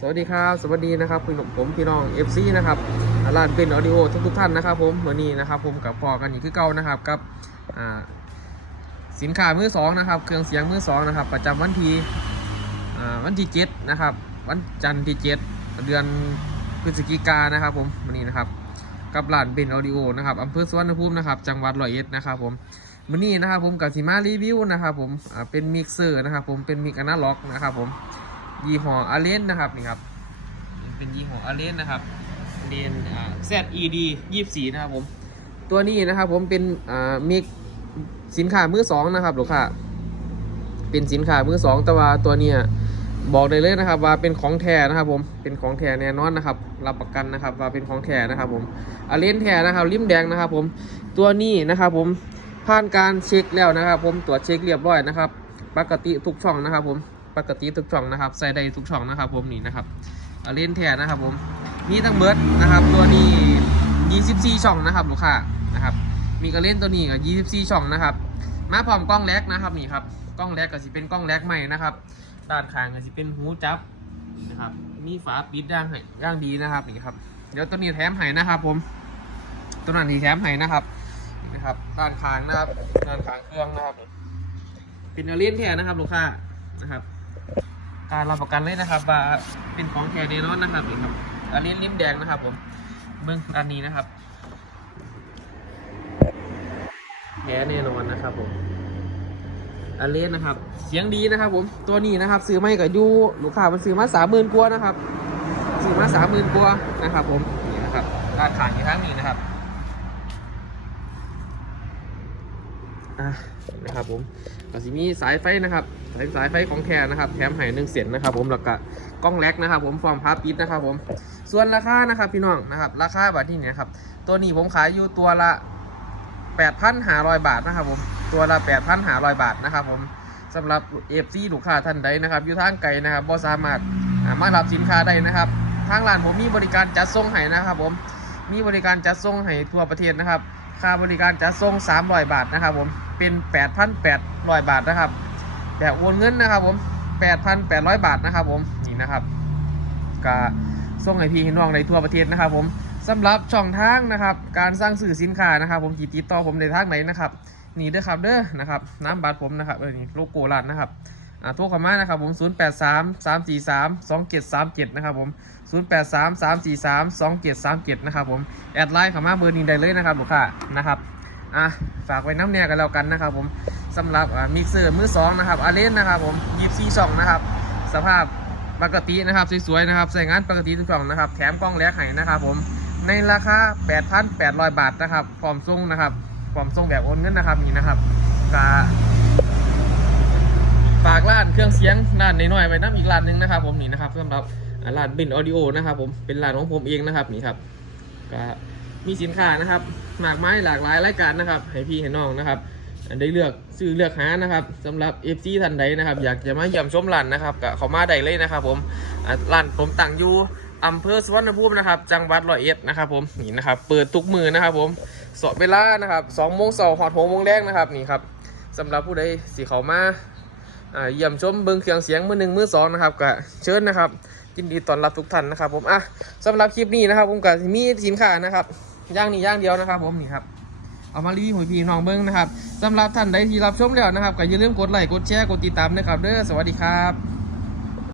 สวัสดีครับ สวัสดีนะครับพี่น้องผมพี่น้อง FC นะครับร้านเป็นออดิโอทุกทุกท่านนะครับ ผมวันนี้นะครับ ผมกับพอกันอีกคือเก่านะครับกับสินค้ามือสองนะครับ เครื่องเสียงมือสองนะครับ ประจำวันที่วันที่เจ็ดนะครับ วันจันทร์ที่เจ็ดเดือนพฤศจิกายนนะครับ ผมวันนี้นะครับ กับร้านเป็นออดิโอนะครับอำเภอสุวรรณภูมินะครับ จังหวัดร้อยเอ็ดนะครับ ผมวันนี้นะครับ ผมกับสิมารีวิวนะครับ ผมเป็นมิกเซอร์นะครับ ผมเป็นมิกอนาล็อกนะครับ ผม ยี่ห้ออาเลนนะครับนี่ครับเป็นยี่ห้ออาเลนนะครับเรียนอ่า ZED 24 นะครับผม ตัวนี้นะครับผมเป็นอ่ามีสินค้ามือสองนะครับลูกค้าเป็นสินค้ามือสองแต่ว่าตัวเนี้ยบอกได้เลยนะครับ ว่าเป็นของแท้นะครับ ผมเป็นของแท้แน่นอนนะครับ รับประกันนะครับ ว่าเป็นของแท้นะครับ ผมอาเลนแท้นะครับริมแดงนะครับ ผมตัวนี้นะครับ ผมผ่านการเช็คแล้วนะครับ ผมตรวจเช็คเรียบร้อยนะครับ ปกติทุกช่องนะครับ ผม ปกติทุกช่องนะครับใส่ได้ทุกช่องนะครับ ผมนี่นะครับเเล่นแทนนะครับผมมีทั้งเบิร์ดนะครับ ตัวนี้ 24 ช่องนะครับลูกค้านะครับมีกระเล่นตัวนี้กับ24 ช่องนะครับมาพร้อมกล้องแลกนะครับนี่ครับกล้องแลกก็สิเป็นกล้องแลกใหม่นะครับด้านข้างก็สิเป็นหูจับนะครับมีฝาปิดย่างให้ย่างดีนะครับนี่ครับเดี๋ยวตัวนี้แถมให้นะครับ ผมตัวนั้นที่แถมให้นะครับนะครับด้านข้างนะครับด้านข้างเครื่องนะครับเป็นอเล่นแทนนะครับลูกค้านะครับ การรับประกันเลยนะครับว่าเป็นของแท้แน่นอนนะครับนี่ครับอาเลียนลิ้มแดงนะครับผมเบื้องอันนี้นะครับแท้แน่นอนนะครับผมอาเลียนนะครับ เสียงดีนะครับ ผมตัวนี้นะครับ ซื้อไม่กับยูลูกค้ามันซื้อมาสามหมื่นกว่านะครับซื้อมาสามหมื่นกว่านะครับ ผมนี่นะครับด้านขางอยู่ทั้งนี้นะครับ อะนะครับผมก็สิมีสายไฟนะครับสายสายไฟของแท้นะครับ แถมให้หนึ่งเสียนนะครับ ผมแล้วก็กล้องแล็กนะครับ ผมฟอร์มพาปิดนะครับ ผม ส่วนราคานะครับพี่น้องนะครับ ราคาบัตรที่เนี่ยครับ ตัวนี้ผมขายอยู่ตัวละ8,500 บาทนะครับ ผมตัวละ8,500 บาทนะครับผมสำหรับเอฟซีลูกค้าท่านใดนะครับ อยู่ทางไกลนะครับบ่สามารถมารับสินค้าได้นะครับ ทางร้านผมมีบริการจัดส่งให้นะครับ ผมมีบริการจัดส่งให้ทั่วประเทศนะครับ ค่าบริการจัดส่ง300 บาทนะครับผม เป็น 8,800 บาทนะครับแต่โอนเงินนะครับผม8,800 บาทนะครับผมนี่นะครับก็ส่งให้พี่น้องในทั่วประเทศนะครับผมสำหรับช่องทางนะครับการสร้างสื่อสินค้านะครับ ผมจีติดต่อผมในทางไหนนะครับนี่เด้อครับเด้อนะครับน้ำบัตรผมนะครับเออนี่โลโก้ร้านนะครับอ่าโทรเข้ามานะครับผม 083 343 2737 นะครับผม 083 343 2737 นะครับผม แอดไลน์เข้ามาเบอร์นี้ได้เลยนะครับลูกค้านะครับ อะฝากไว้น้ำเนี่ยกันแล้วกันนะครับผมสำหรับมิกเซอร์มือสองนะครับอาเลนนะครับผมยีซีสองนะครับ สภาพปกตินะครับสวยๆนะครับใส่งานปกติทุกกล่องนะครับ แถมกล้องแลกให้นะครับผมในราคา 8,800 บาทนะครับพร้อมส่งนะครับพร้อมส่งแบบโอนเงินนะครับนี่นะครับกาฝากร้านเครื่องเสียงร้านน้อยๆไปน้ำอีกร้านหนึงนะครับ ผมนี่นะครับสำหรับร้านบินออดิโอนะครับผมเป็นร้านของผมเองนะครับนี่ครับก็ มีสินค้านะครับหมากไมายหลากหลายรายการนะครับให้พี่ให้น้องนะครับได้เลือกซื้อเลือกหานะครับสำหรับ FC ท่านใดนะครับ อยากจะมาเยี่ยมชมร้านนะครับก็เขามาได้เลยนะครับ ผมร้านผมตั้งอยู่อำเภอสุวรรณภูมินะครับ จังหวัดร้อยเอ็ดนะครับ ผมนี่นะครับ เปิดทุกมือนะครับ ผมสอบเวลานะครับสองโมงเสาร์หอดหกโมงแรกนะครับนี่ครับสำหรับผู้ใดสิเขามาอ่าเยี่ยมชมเบิ้งเครื่องเสียงมือหนึ่งมือสองนะครับก็เชิญนะครับยินดีต้อนรับทุกท่านนะครับ ผมอะสำหรับคลิปนี้นะครับ ผมก็มีสินค้านะครับ ย่างนี้ย่างเดียวนะครับ ผมนี่ครับเอามารีวิวให้พี่น้องเบิ้งนะครับสำหรับท่านใดที่รับชมแล้วนะครับก็อย่าลืมกดไลค์กดแชร์กดติดตามนะครับเด้อสวัสดีครับ